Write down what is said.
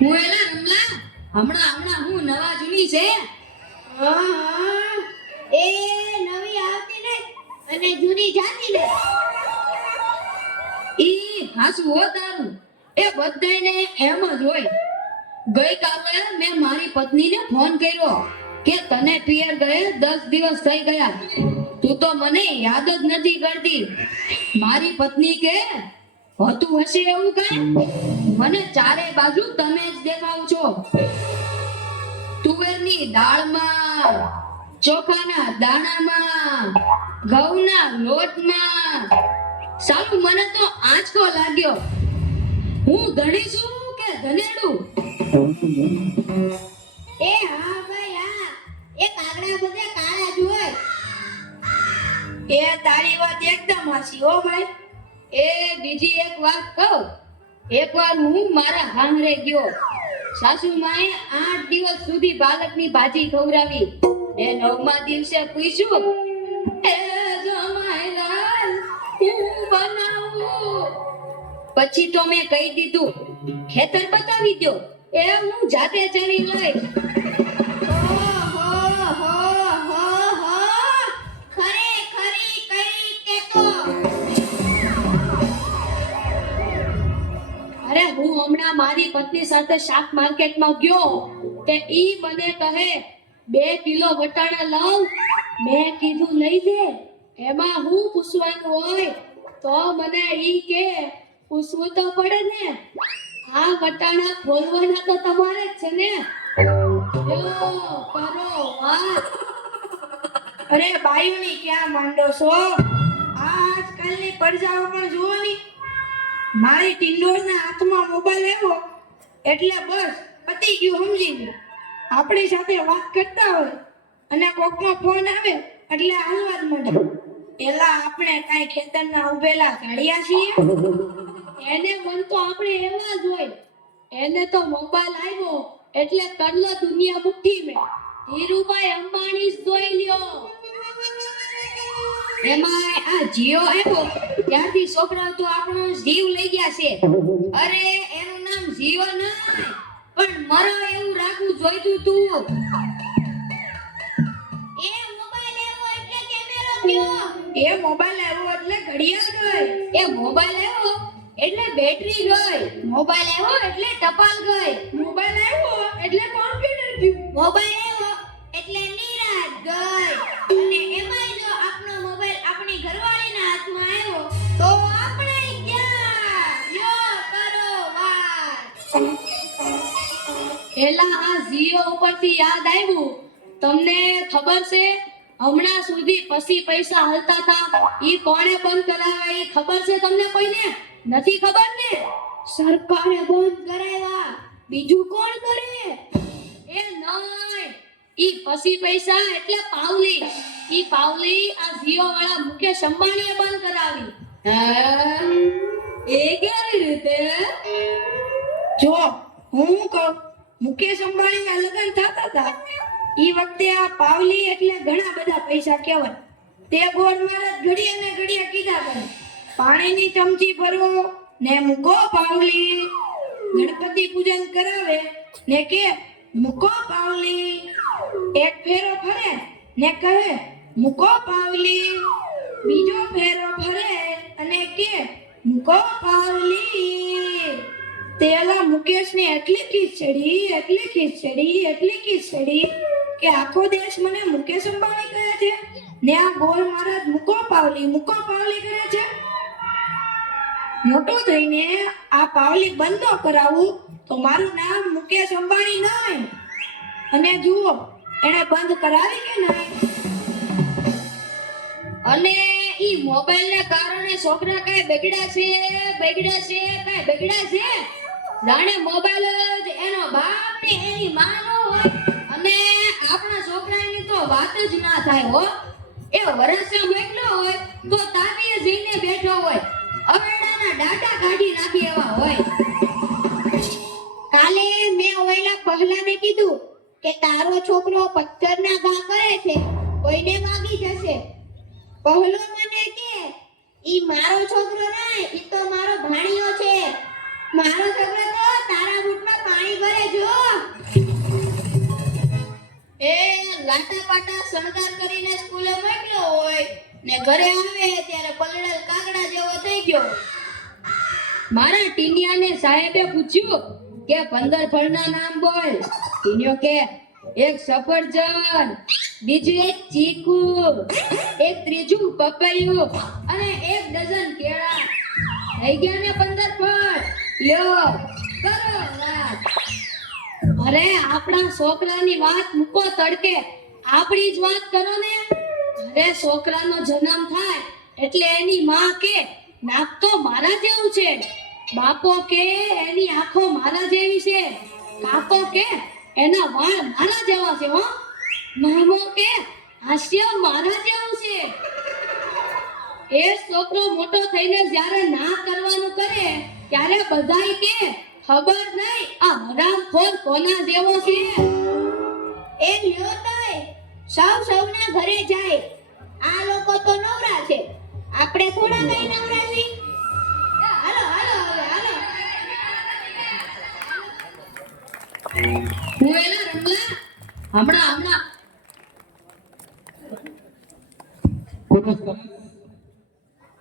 હું એલા રમલા હમણાં હું નવા જૂની છે. હા એ નવી આવતી ને અને જૂની જાતી ને. ઈ હાસુ હો તારું. એ બધાયને એમ જ હોય. ગઈકાલે મેં મારી પત્નીને ફોન કર્યો કે તને પિયર ગયે 10 દિવસ થઈ ગયા, તું તો મને યાદ જ નથી કરતી. મારી પત્ની કે હોતું હશે એવું કઈ? મને ચારે બાજુ તમે જ દેખાવ છો. તુવેરની દાળમાં, ચોખાના દાણામાં, ઘઉંના લોટમાં. સાલું મને તો આંચકો લાગ્યો. હું ધણી છું કે ધનેડું? એ હા ભાઈ હા, એ કાગડા બધે કાળા જ હોય. એ તારી વાત એકદમ હાચી હો ભાઈ. એ બીજી એક વાત કહું. એકવાર હું મારા હાંગરે ગયો. સાસુમાએ 8 દિવસ સુધી પાલકની ભાજી ખવડાવી. એ 9મા દિવસે પૂછ્યું, એ જમાઈલાલ હું બનાવું? પછી તો મેં કહી દીધું, ખેતર બતાવી દો, એ હું જાતે ચરી લઈશ. ખરેખરી કઈ તે તો. અરે હું હમણાં મારી પત્ની સાથે શાક માર્કેટમાં ગયો તે ઈ મને કહે 2 કિલો વટાણા લાવ. મેં કીધું લઈ લે, એમાં હું પૂછવાનું હોય? તો મને ઈ કે પૂછવું તો પડે ને, આ વટાણા ખોલવાના તો તમારે જ છે ને. યો કરો વાત. અરે બાયુની ક્યાં માંડો છો? આ આજકાલની પરજાઓ પણ જુઓ ની. મારી ટિંડોરના હાથમાં મોબાઈલ આવ્યો એટલે બસ પતી ગયું સમજી લો. આપણી સાથે વાત કરતા હોય અને કોકનો ફોન આવે એટલે હાલવા જ માંડે. પેલા આપણે કાંઈ ખેતરના ઉભેલા ગાડિયા છીએ? એને મન તો આપણે એવા જ હોય. એને તો મોબાઈલ આવ્યો એટલે કરલો દુનિયા મુઠ્ઠી મેં. ધીરુભાઈ અંબાણી જ જોઈ લ્યો. એમાં આ જીઓ આવ્યો ત્યારથી છોકરાઓ તો આપણો જીવ લઈ ગયા છે. અરે એનું નામ જીઓ નહીં પણ મરો એવું રાખવું જોઈતું તું. એ મોબાઈલ આવ્યો એટલે કેમેરો ગયો. એ મોબાઈલ આવ્યો એટલે ઘડિયાળ ગઈ. એ મોબાઈલ આવ્યો એટલે બેટરી ગઈ. મોબાઈલ આવ્યો એટલે ટપાલ ગઈ. મોબાઈલ આવ્યો એટલે કોમ્પ્યુટર ગયું. મોબાઈલ આવ્યો એટલે નિરાત ગઈ. અને એમાંય જો આપણો મોબાઈલ આપણી ઘરવાળીના હાથમાં આવ્યો તો આપણે ક્યાં? યો કરો વાત. એલા આ જીઓ ઉપરથી યાદ આવ્યું. તમને ખબર છે હમણાં સુધી પછી પૈસા હાલતા હતા ઈ કોણે બંધ કરાવ્યા? ઈ ખબર છે તમને કોઈને? નથી ખબર ને? સરકારે બંધ કરાવ્યા. બીજું કોણ કરે? એ નહીં, ઈ પછી પૈસા એટલે પાવલી. ઈ પાવલી આ જીઓ વાળા મુકેશ અંબાણીએ બંધ કરાવી. એ કેવી રીતે? જો હું કહું, મુકેશ અંબાણીના લગ્ન થતા હતા ઈ વખતે આ પાવલી એટલે ઘણા બધા પૈસા કહેવાય. તે ગોળ મહારાજ ઘડિયા ને ઘડિયા કીધા કરે, પાણીની ચમચી ભરો ને મૂકો પાવલી. ગણપતિ પૂજન કરાવે ને કે મૂકો પાવલી. એક ફેરો ફરે ને કહે મૂકો પાવલી. બીજો ફેરો ફરે અને કે મૂકો પાવલી. તેલા મુકેશને એટલી ખીચડી કે આખો દેશ મને મુકેશ અંબાણી કહે છે ને આ ગોળ મહારાજ મૂકો પાવલી કરે છે. મોટો થઈને આ પાવલી બંધ ન કરાવું તો મારું નામ મુકેશ અંબાણી નહીં. અને જુઓ એને બંધ કરાવી કે નહીં. અને ઈ મોબાઈલના કારણે છોકરા કઈ બગડ્યા છે. જાણે મોબાઈલ જ એનો બાપ ને એની માનો હોય. અને આપણા છોકરાની તો વાત જ ના થાય હો. એ વરસે મોકલ્યો હોય તો તાવીએ જઈને બેઠો હોય. અવેડાના ડાટા કાઢી નાખી એવા હોય. કાલે મેં ઓયલા પહલાને કીધું કે તારો છોકરો પથ્થરના ઘા કરે છે, કોઈને વાગી જશે. પહલો મને કે ઈ મારો છોકરો નહીં, ઈ તો મારો ભાણિયો છે. મારો છોકરો તો તારા બૂટમાં પાણી ભરે એ લાટા પાટા શણગાર કરીને સ્કૂલે મોકલ્યો હોય ને ઘરે આવે ત્યારે પલળેલ કાગડા જેવો થઈ ગયો. મારા ટીનિયાને સાહેબે પૂછ્યું કે 15 ફળના નામ બોલ. ટીનિયો કે એક સફરજન, બીજું એક ચીકુ, એક ત્રીજું પપૈયું અને એક ડઝન કેળા. થઈ ગયા ને 15 ફળ. લ્યો કરો વાત. અરે આપણા છોકરાની વાત મૂકો તડકે, આપણી જ વાત કરો ને. અરે છોકરાનો જન્મ થાય એટલે એની માં કે નાક તો મારા જેવું છે, બાપો કે એની આંખો મારા જેવી છે, કાકો કે એના વાળ મારા જેવા છે, હો મામો કે હાસ્ય મારા જેવું છે. એ છોકરો મોટો થઈને જ્યારે ના કરવાનું કરે ત્યારે બધાય કે ખબર નહીં આ હરામખોર કોના જેવો છે. એ લ્યો તોય સૌના ઘરે જાય. આ લોકો તો નવરા છે, આપણે થોડા કઈ નવરા છીએ. હાલો હાલો હવે હાલો. હું એના રમલા હમણાં ખૂબ જ સરસ.